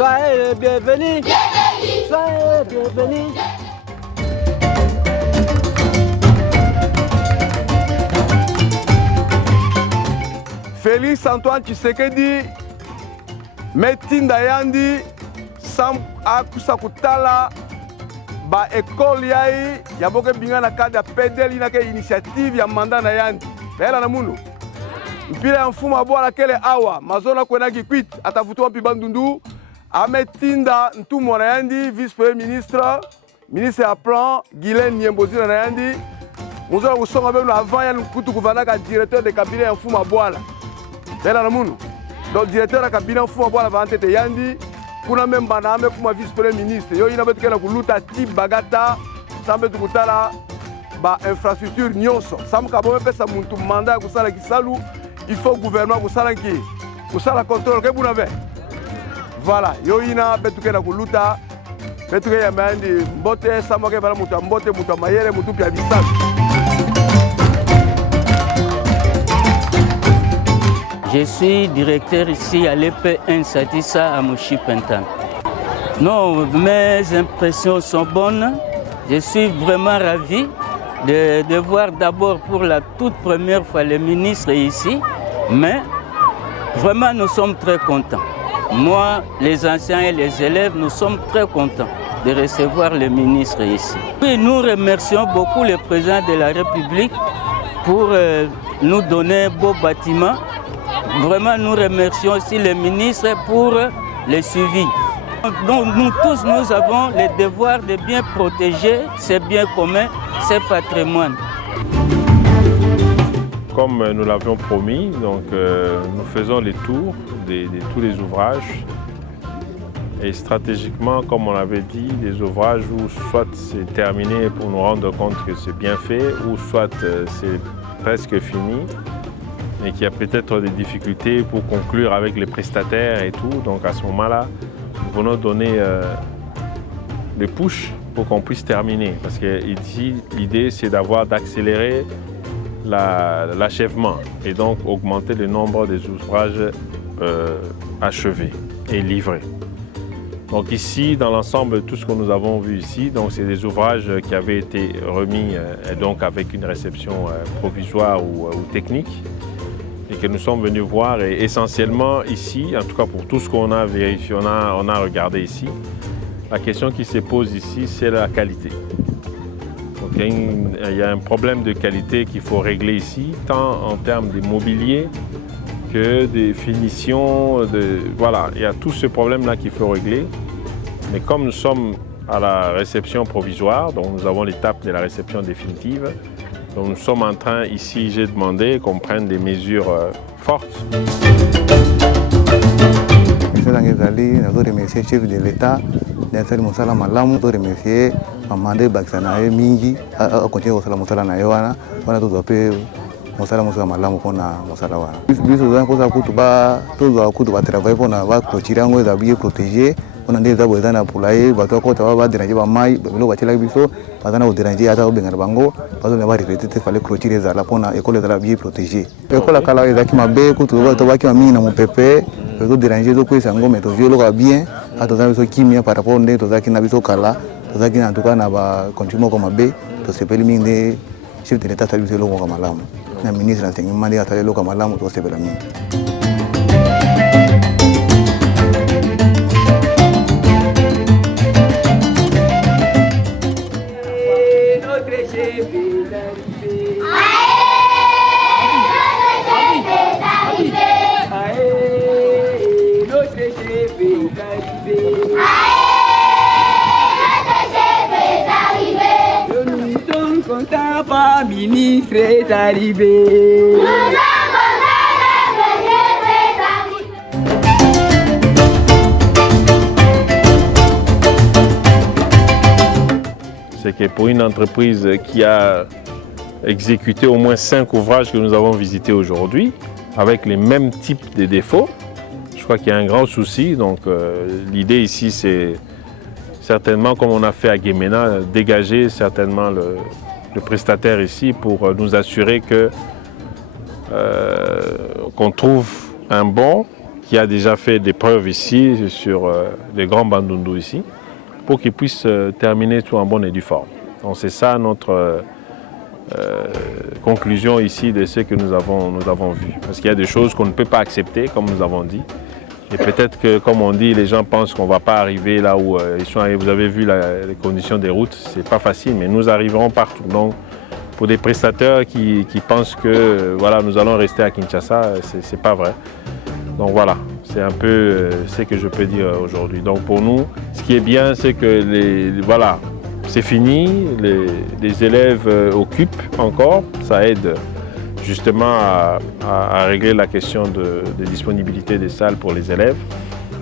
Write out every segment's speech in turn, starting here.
Soyez bienvenus. Soyez bienvenus. Félix Antoine Tshisekedi metinda yandi sam akusa kutala ba école yai yaboke binga na cadre ya PDL na ke initiative ya mandat na yandi tayela na munu mpira ya mfumo abwala kele awa mazona kwena kikwit atafutua pi bandundu ametinda ntumo na yandi vice premier ministre ya plan Guilaine Niembozina na yandi muzona kusonga beno avant ya kutu kuvandaka directeur de cabinet ya mfumo abwala tayela na munu donc directeur ya cabinet mfumo abwala vantete yandi kuna memba na ame kuma vice premier ministre yo ina betu kena kuluta tip bagata sambe tukutala ba infrastructure nyonso samuka bombe pesa muntu mandat ya kusala kisalu il faut gouvernement kusala ki kusala contrôle ke buna ve voilà yo ina betu kena kuluta betu ke ya mandi mbote samuka bala mutu mbote mutu mayere mutu pya bisalu. Je suis directeur ici à l'EP1 Satissa à Mouchi-Pentan. Non, mes impressions sont bonnes. Je suis vraiment ravi de voir d'abord pour la toute première fois le ministre ici. Mais vraiment, nous sommes très contents. Moi, les anciens et les élèves, nous sommes très contents de recevoir le ministre ici. Et nous remercions beaucoup le président de la République pour nous donner un beau bâtiment. Vraiment, nous remercions aussi le ministre pour le suivi. Donc, nous tous, nous avons le devoir de bien protéger ces biens communs, ces patrimoines. Comme nous l'avions promis, donc, nous faisons les tours de tous les ouvrages. Et stratégiquement, comme on l'avait dit, des ouvrages où soit c'est terminé pour nous rendre compte que c'est bien fait, ou soit c'est presque fini. Et qu'il y a peut-être des difficultés pour conclure avec les prestataires et tout. Donc à ce moment-là, nous venons donner le push pour qu'on puisse terminer. Parce que ici, l'idée, c'est d'accélérer l'achèvement et donc augmenter le nombre des ouvrages achevés et livrés. Donc ici, dans l'ensemble, tout ce que nous avons vu ici, c'est des ouvrages qui avaient été remis donc avec une réception provisoire ou technique, et que nous sommes venus voir. Et essentiellement ici, en tout cas pour tout ce qu'on a vérifié, on a regardé ici, la question qui se pose ici, c'est la qualité. Donc il y a un problème de qualité qu'il faut régler ici, tant en termes de mobilier que des finitions. Voilà, il y a tout ce problème-là qu'il faut régler. Mais comme nous sommes à la réception provisoire, donc nous avons l'étape de la réception définitive, donc nous sommes en train ici, j'ai demandé qu'on prenne des mesures fortes. Je remercie le chef de l'État, je remercie Amande Baksanae Mingi, à continuer au Salamosala Nayoana, on a tous peu Mosala Mosala Malamu pour Mosala. Bis aux impôts à Kutuba, tous à Kutuba travailler pour avoir clôturé un habillé protégé. On a des abonnés à Poulaye, bateau côte à déranger Maï, le Watela Bisso, Padana au déranger à Bengarbango, pas de l'avoir répété, il fallait clôturer les Alapona, école de la vie protégée. L'école à Kala est ma bé, Kutuba, Tabaki a mis dans mon pépé, le déranger de quoi Sango, mais je le bien, à tous les qui m'y a par rapport à Tozaki Nabiso Kala, Tozaki en tout cas n'a pas continué comme un bé, tout ce périmé des chefs de l'État salué le Kamalam. Le ministre de l'enseignement a salué le Kamalam, tout ce périmé. Ministre est arrivé. C'est que pour une entreprise qui a exécuté au moins 5 ouvrages que nous avons visités aujourd'hui, avec les mêmes types de défauts, je crois qu'il y a un grand souci. Donc l'idée ici, c'est certainement, comme on a fait à Guémena, dégager certainement le prestataire ici pour nous assurer qu'on trouve un bon qui a déjà fait des preuves ici sur les grands bandundu ici, pour qu'ils puissent terminer tout en bonne et due forme. Donc c'est ça notre conclusion ici de ce que nous avons vu. Parce qu'il y a des choses qu'on ne peut pas accepter, comme nous avons dit. Et peut-être que, comme on dit, les gens pensent qu'on ne va pas arriver là où ils sont arrivés. Vous avez vu les conditions des routes, ce n'est pas facile, mais nous arriverons partout. Donc, pour des prestataires qui pensent que voilà, nous allons rester à Kinshasa, ce n'est pas vrai. Donc voilà, c'est un peu ce que je peux dire aujourd'hui. Donc pour nous, ce qui est bien, c'est que voilà, c'est fini, les élèves occupent encore, ça aide justement à régler la question de disponibilité des salles pour les élèves,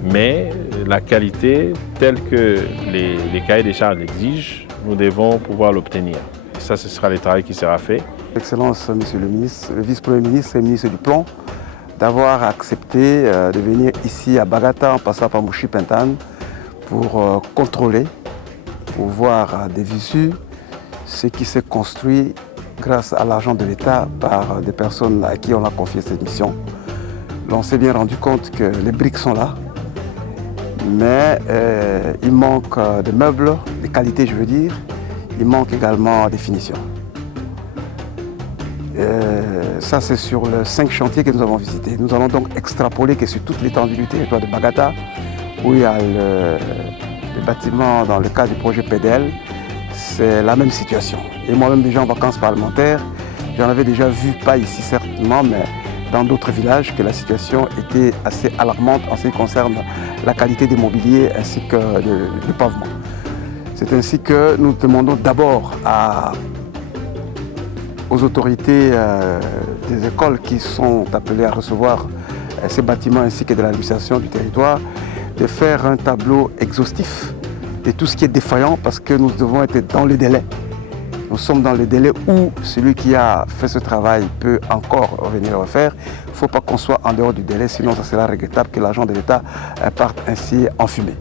mais la qualité telle que les cahiers des charges l'exigent, nous devons pouvoir l'obtenir. Et ça, ce sera le travail qui sera fait. Excellence, Monsieur le ministre, le vice-premier ministre et ministre du Plan, d'avoir accepté de venir ici à Bagata en passant par Mouchi-Pentane pour contrôler, pour voir des visu ce qui s'est construit grâce à l'argent de l'État par des personnes à qui on a confié cette mission. On s'est bien rendu compte que les briques sont là, mais il manque de meubles, de qualité je veux dire, il manque également des finitions. Ça c'est sur les 5 chantiers que nous avons visités. Nous allons donc extrapoler que sur toute l'étendue du territoire de Bagata, où il y a le bâtiment dans le cadre du projet PDL, c'est la même situation. Et moi-même déjà en vacances parlementaires, j'en avais déjà vu, pas ici certainement, mais dans d'autres villages, que la situation était assez alarmante en ce qui concerne la qualité des mobiliers ainsi que du pavement. C'est ainsi que nous demandons d'abord aux autorités des écoles qui sont appelées à recevoir ces bâtiments ainsi que de l'administration du territoire de faire un tableau exhaustif de tout ce qui est défaillant parce que nous devons être dans les délais. Nous sommes dans les délais où celui qui a fait ce travail peut encore revenir le refaire. Il ne faut pas qu'on soit en dehors du délai, sinon ça sera regrettable que l'argent de l'État parte ainsi en fumée.